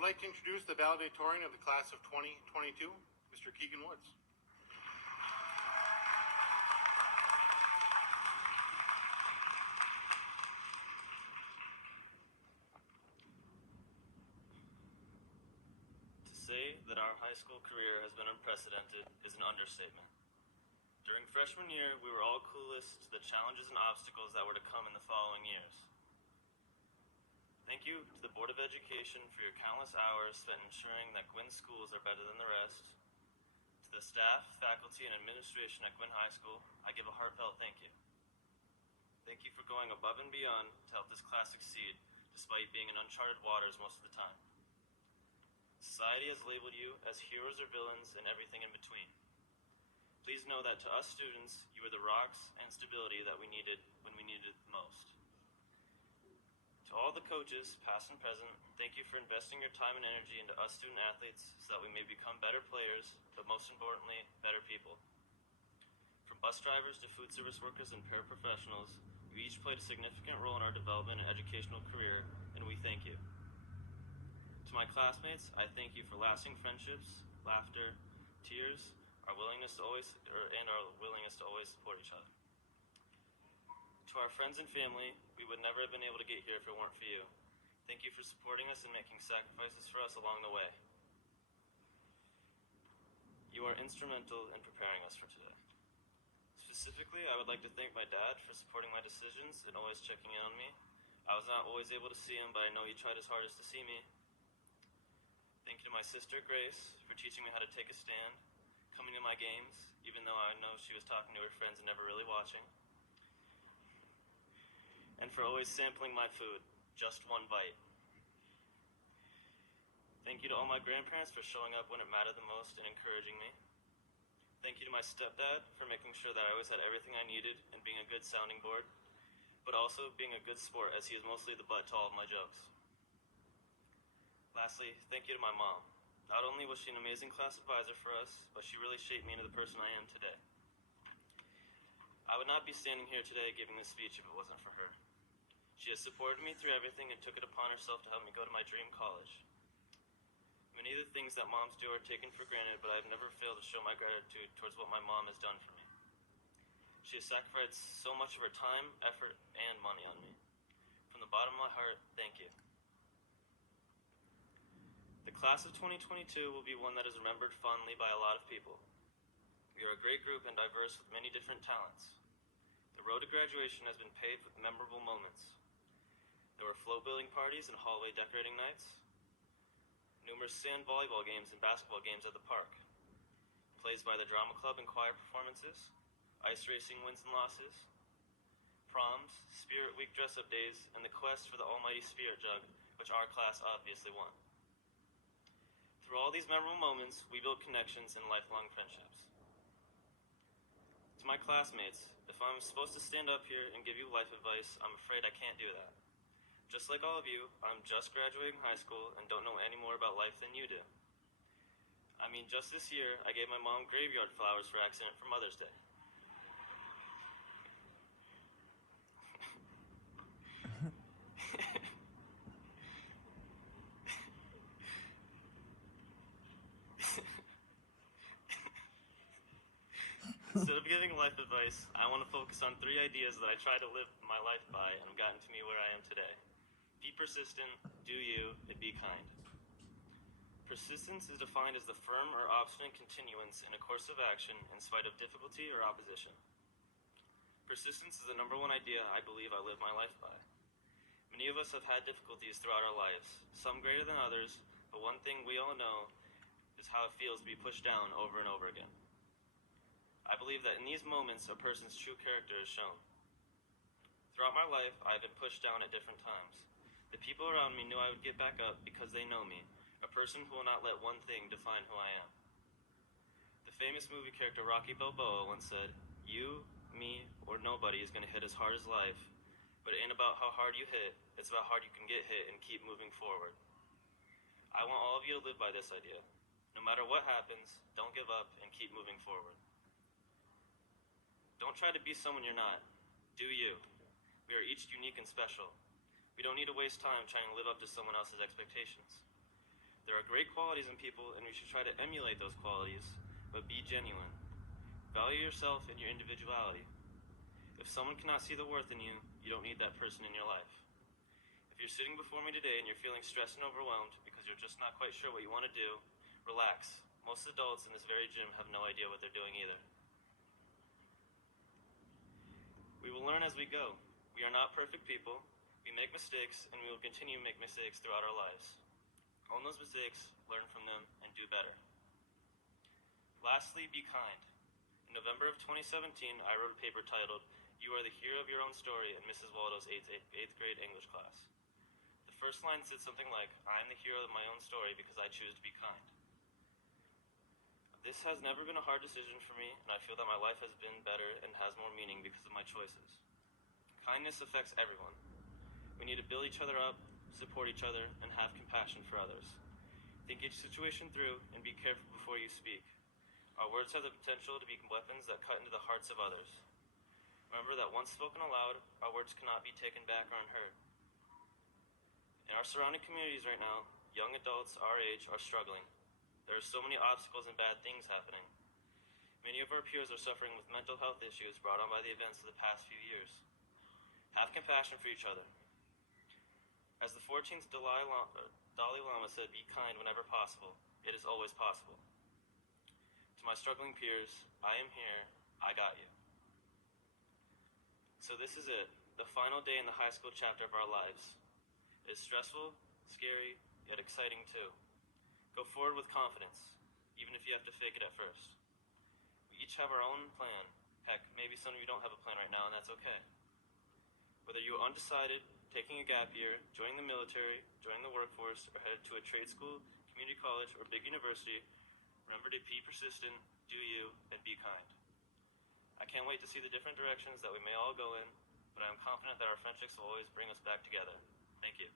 would like to introduce the valedictorian of the class of 2022, Mr. Keegan Woods. To say that our high school career has been unprecedented is an understatement. During freshman year, we were all clueless to the challenges and obstacles that were to come in the following years. Thank you to the Board of Education for your countless hours spent ensuring that Gwynn schools are better than the rest. To the staff, faculty, and administration at Gwynn High School, I give a heartfelt thank you. Thank you for going above and beyond to help this class succeed, despite being in uncharted waters most of the time. Society has labeled you as heroes or villains and everything in between. Please know that to us students, you are the rocks and stability that we needed when we needed it the most. To all the coaches, past and present, thank you for investing your time and energy into us student athletes so that we may become better players, but most importantly, better people. From bus drivers to food service workers and paraprofessionals, you each played a significant role in our development and educational career, and we thank you. To my classmates, I thank you for lasting friendships, laughter, tears, our willingness to always support each other. To our friends and family, we would never have been able to get here if it weren't for you. Thank you for supporting us and making sacrifices for us along the way. You are instrumental in preparing us for today. Specifically, I would like to thank my dad for supporting my decisions and always checking in on me. I was not always able to see him, but I know he tried his hardest to see me. Thank you to my sister, Grace, for teaching me how to take a stand, coming to my games, even though I know she was talking to her friends and never really watching. And for always sampling my food, just one bite. Thank you to all my grandparents for showing up when it mattered the most and encouraging me. Thank you to my stepdad for making sure that I always had everything I needed and being a good sounding board, but also being a good sport as he is mostly the butt to all of my jokes. Lastly, thank you to my mom. Not only was she an amazing class advisor for us, but she really shaped me into the person I am today. I would not be standing here today giving this speech if it wasn't for her. She has supported me through everything and took it upon herself to help me go to my dream college. Many of the things that moms do are taken for granted, but I've never failed to show my gratitude towards what my mom has done for me. She has sacrificed so much of her time, effort, and money on me. From the bottom of my heart, thank you. The class of 2022 will be one that is remembered fondly by a lot of people. We are a great group and diverse with many different talents. The road to graduation has been paved with memorable moments. There were float building parties and hallway decorating nights, numerous sand volleyball games and basketball games at the park, plays by the drama club and choir performances, ice racing wins and losses, proms, Spirit Week dress-up days, and the quest for the almighty Spirit Jug, which our class obviously won. Through all these memorable moments, we built connections and lifelong friendships. To my classmates, if I'm supposed to stand up here and give you life advice, I'm afraid I can't do that. Just like all of you, I'm just graduating high school and don't know any more about life than you do. I mean, just this year, I gave my mom graveyard flowers for accident for Mother's Day. Instead of giving life advice, I want to focus on 3 ideas that I try to live my life by and have gotten to me where I am today. Be persistent, do you, and be kind. Persistence is defined as the firm or obstinate continuance in a course of action in spite of difficulty or opposition. Persistence is the #1 idea I believe I live my life by. Many of us have had difficulties throughout our lives, some greater than others, but one thing we all know is how it feels to be pushed down over and over again. I believe that in these moments, a person's true character is shown. Throughout my life, I have been pushed down at different times. The people around me knew I would get back up because they know me, a person who will not let one thing define who I am. The famous movie character Rocky Balboa once said, "You, me, or nobody is going to hit as hard as life, but it ain't about how hard you hit, it's about how hard you can get hit and keep moving forward." I want all of you to live by this idea. No matter what happens, don't give up and keep moving forward. Don't try to be someone you're not. Do you. We are each unique and special. We don't need to waste time trying to live up to someone else's expectations. There are great qualities in people, and we should try to emulate those qualities, but be genuine. Value yourself and your individuality. If someone cannot see the worth in you, you don't need that person in your life. If you're sitting before me today and you're feeling stressed and overwhelmed because you're just not quite sure what you want to do, relax. Most adults in this very gym have no idea what they're doing either. We will learn as we go. We are not perfect people. We make mistakes, and we will continue to make mistakes throughout our lives. Own those mistakes, learn from them, and do better. Lastly, be kind. In November of 2017, I wrote a paper titled, "You are the hero of your own story" in Mrs. Waldo's 8th grade English class. The first line said something like, "I am the hero of my own story because I choose to be kind." This has never been a hard decision for me, and I feel that my life has been better and has more meaning because of my choices. Kindness affects everyone. We need to build each other up, support each other, and have compassion for others. Think each situation through and be careful before you speak. Our words have the potential to be weapons that cut into the hearts of others. Remember that once spoken aloud, our words cannot be taken back or unheard. In our surrounding communities right now, young adults our age are struggling. There are so many obstacles and bad things happening. Many of our peers are suffering with mental health issues brought on by the events of the past few years. Have compassion for each other. As the 14th Dalai Lama said, "Be kind whenever possible. It is always possible." To my struggling peers, I am here. I got you. So this is it, the final day in the high school chapter of our lives. It is stressful, scary, yet exciting too. Go forward with confidence, even if you have to fake it at first. We each have our own plan. Heck, maybe some of you don't have a plan right now, and that's okay. Whether you are undecided, taking a gap year, joining the military, joining the workforce, or headed to a trade school, community college, or big university, remember to be persistent, do you, and be kind. I can't wait to see the different directions that we may all go in, but I am confident that our friendships will always bring us back together. Thank you.